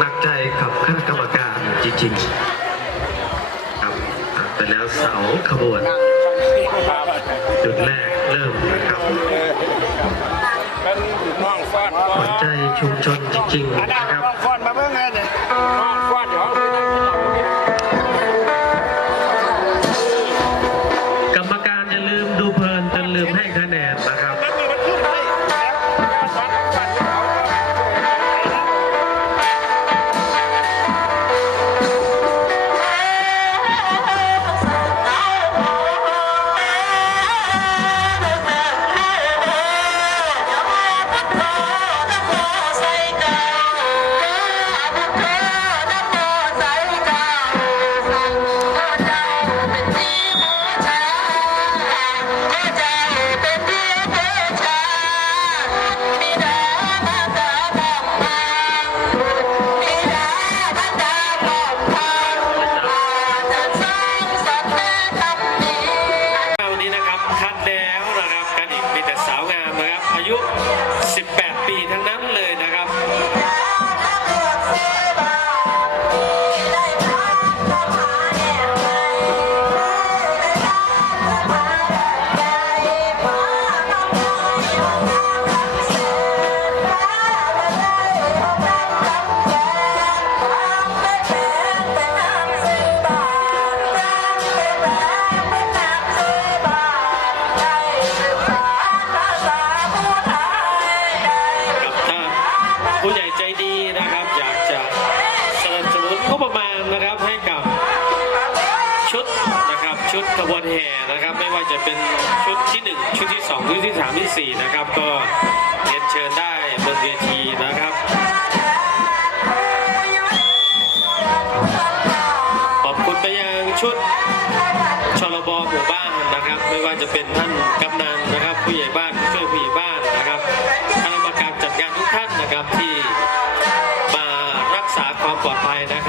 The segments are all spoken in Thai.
หนักใจกับคณะกรรมการจริงๆครับอะไปแล้วเสาขบวนจุดแรกเริ่มนะครับเป็นน้องฟาดหัวใจชุมชนจริงอันๆนั้นนะครับน้องฟาดมาเพิ่งไงเนี่ย เป็นชุดที่1ชุดที่2ชุดที่3ที่4นะครับ ก็เรียนเชิญได้บนเวทีนะครับขอบคุณไปยังชุดชลบหมู่บ้านนะครับ ไม่ว่าจะเป็นท่านกำนันนะครับ ผู้ใหญ่บ้านผู้ช่วยผู้ใหญ่บ้านนะครับคณะกรรมการจัดงานทุกท่านนะครับที่มารักษาความปลอดภัยนะ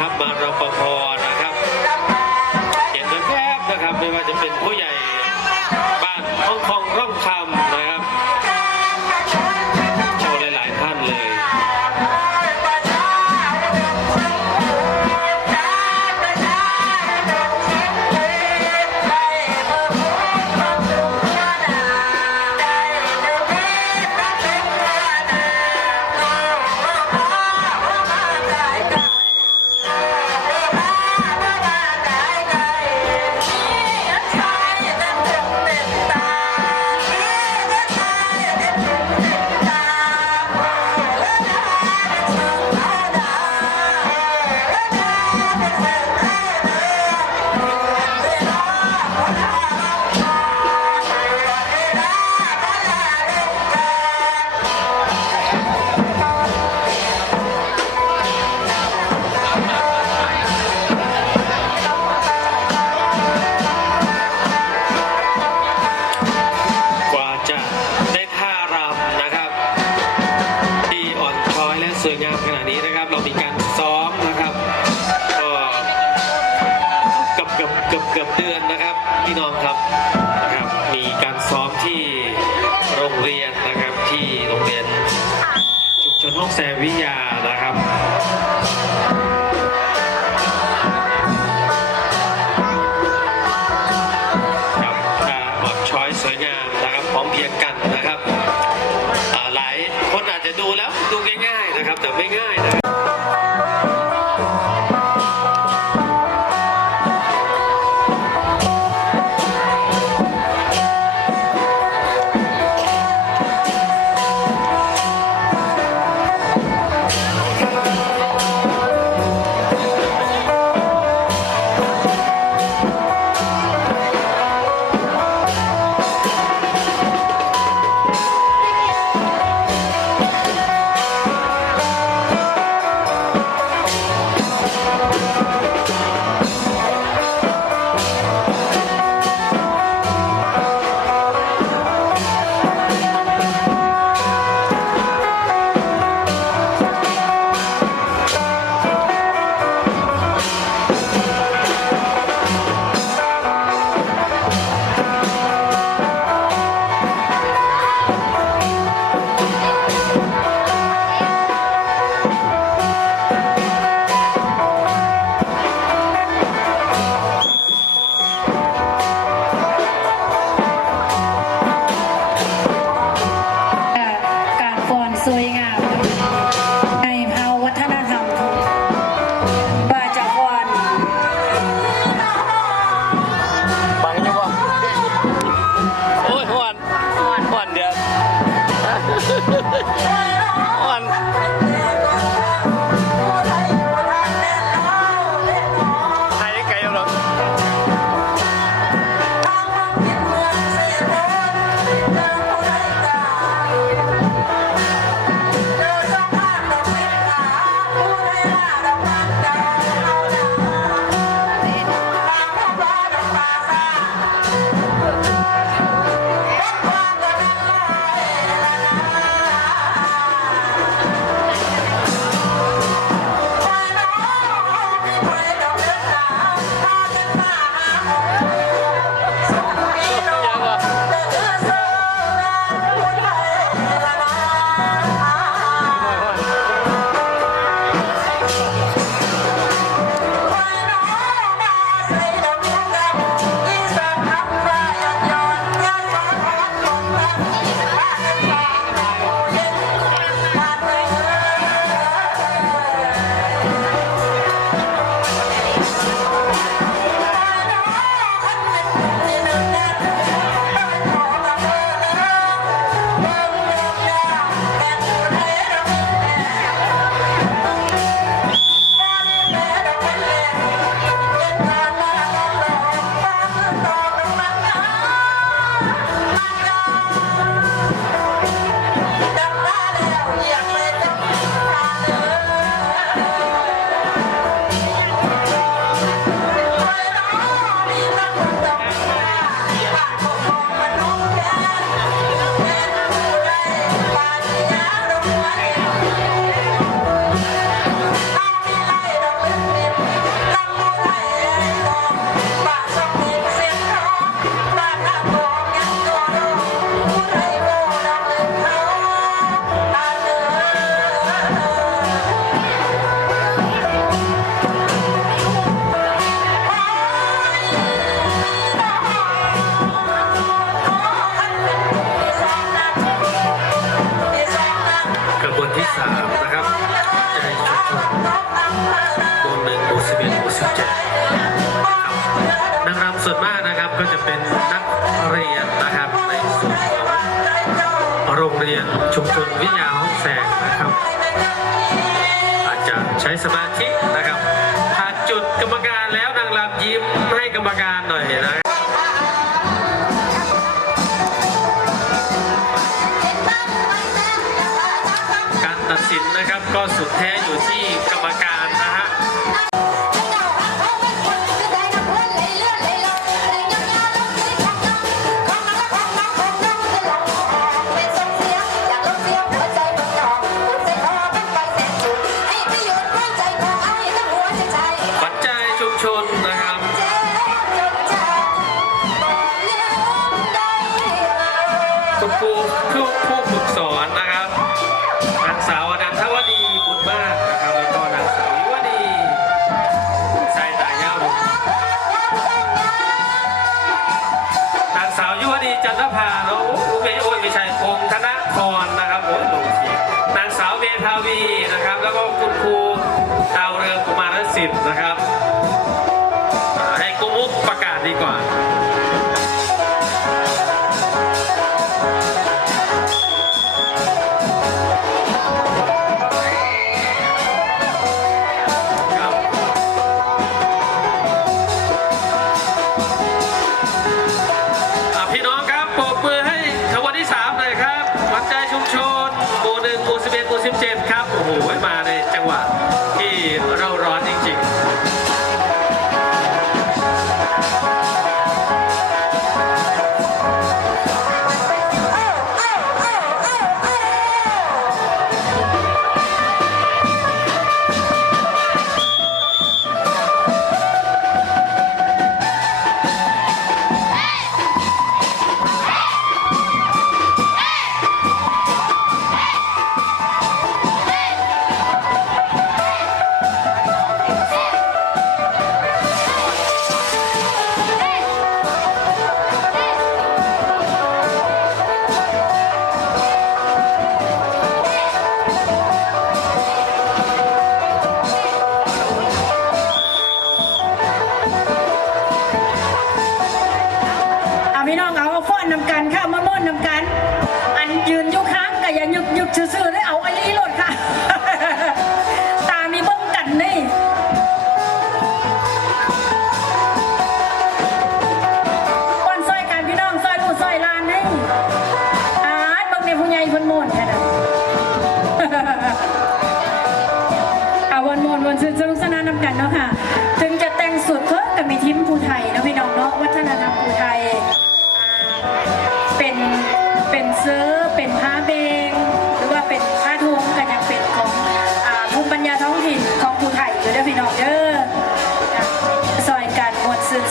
ห้องแซมวิทยา 告诉他们有心。 ภาเนาโอ้ยไม่ใช่พงธนพรนะครับโอ้ยหผินางสาวเมทาวีนะครับ แล้วก็คุณครูดาวเรืองกุมารสิทธิ์นะครับให้กุมุกประกาศดีกว่า อนนำกันข้ามะม่วนนำกัน อันยืนยุคค้างก็อยันยุกยุกซื่อเลย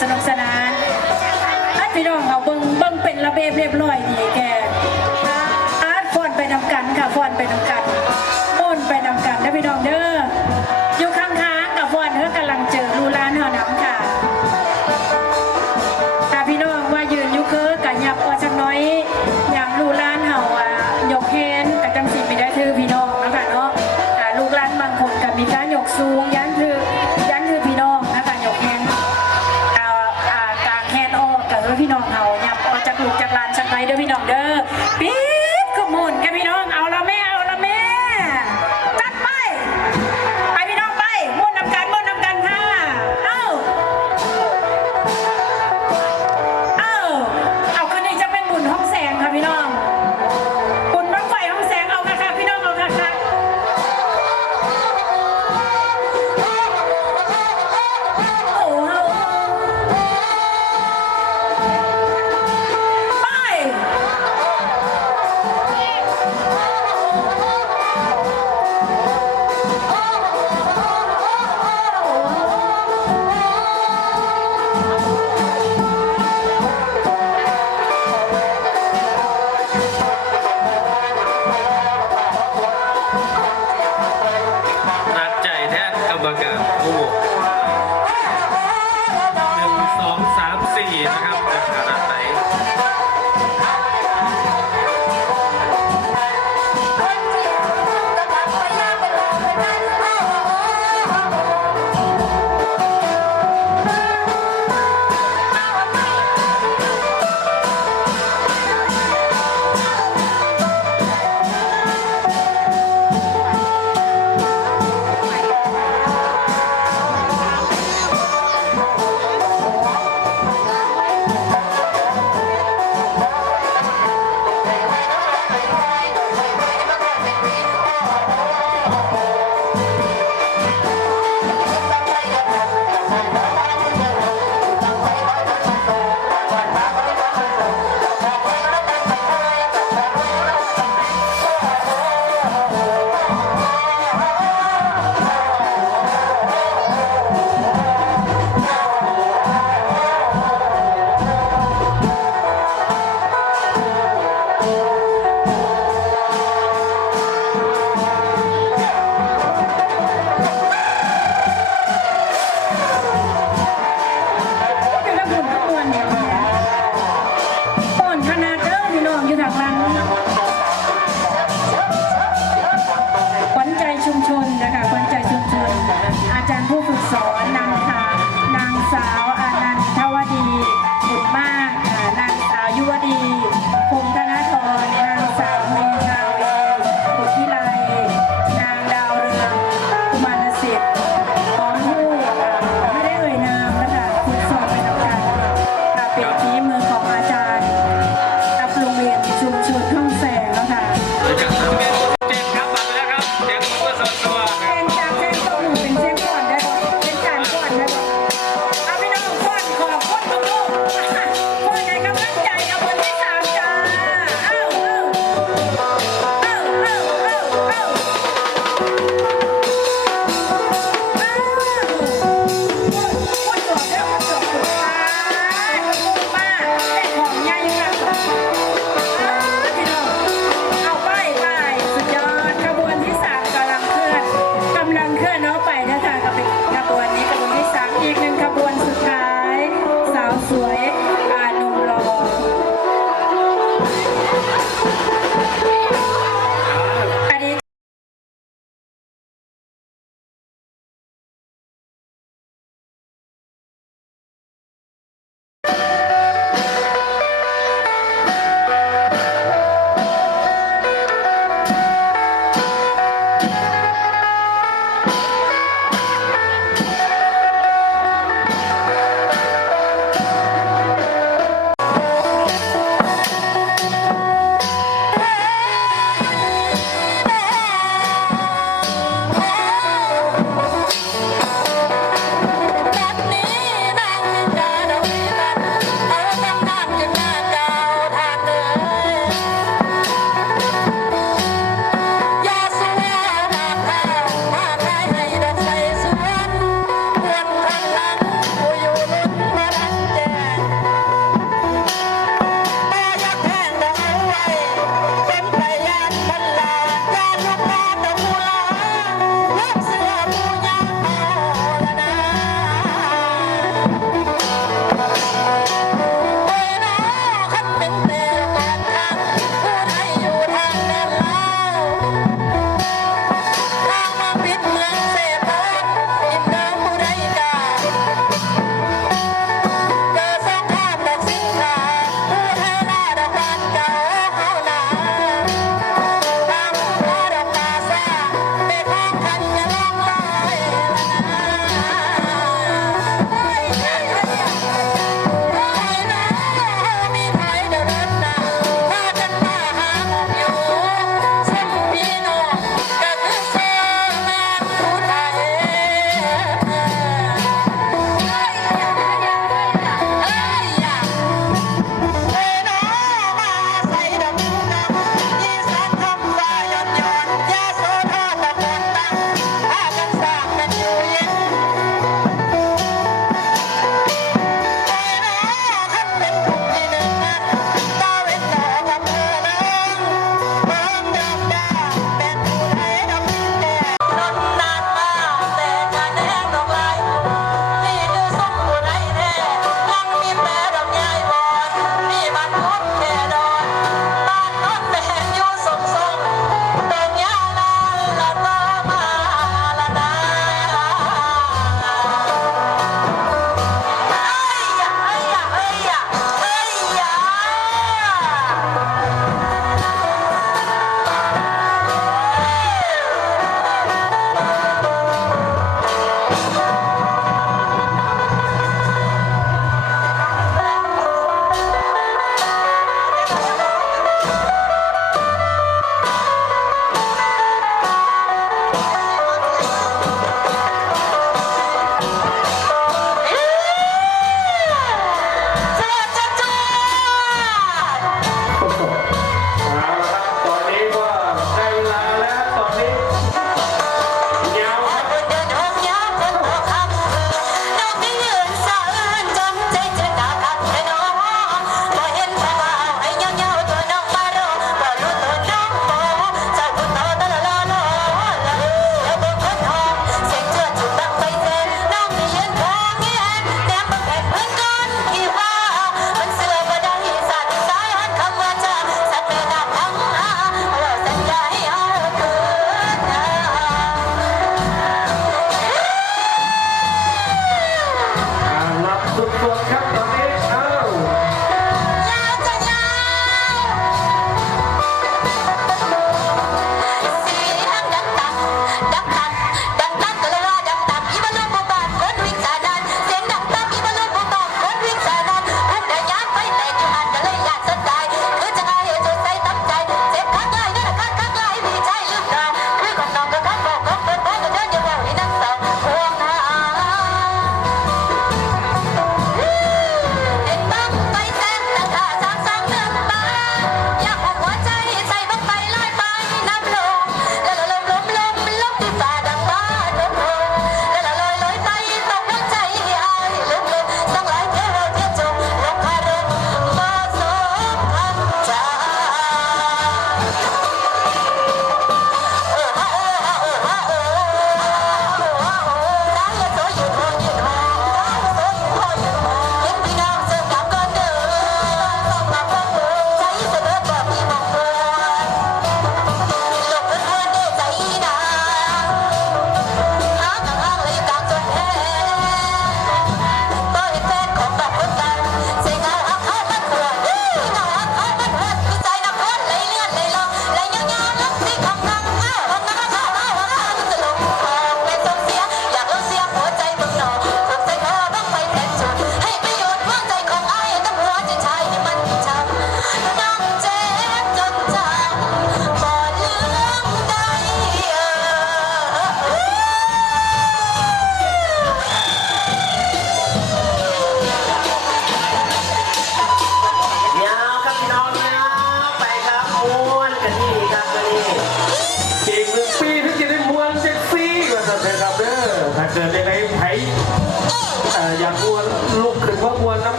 สนุกสนานอาร์ตพี่น้องเขาเบิ้งเบิ้งเป็นระเบียบเรียบร้อยดีแกอาร์ตฟอนไปนำกันค่ะฟอนไปนำกันม่นไปนำกันนะพี่น้องเด้อ ฝึกสอนนำ 没有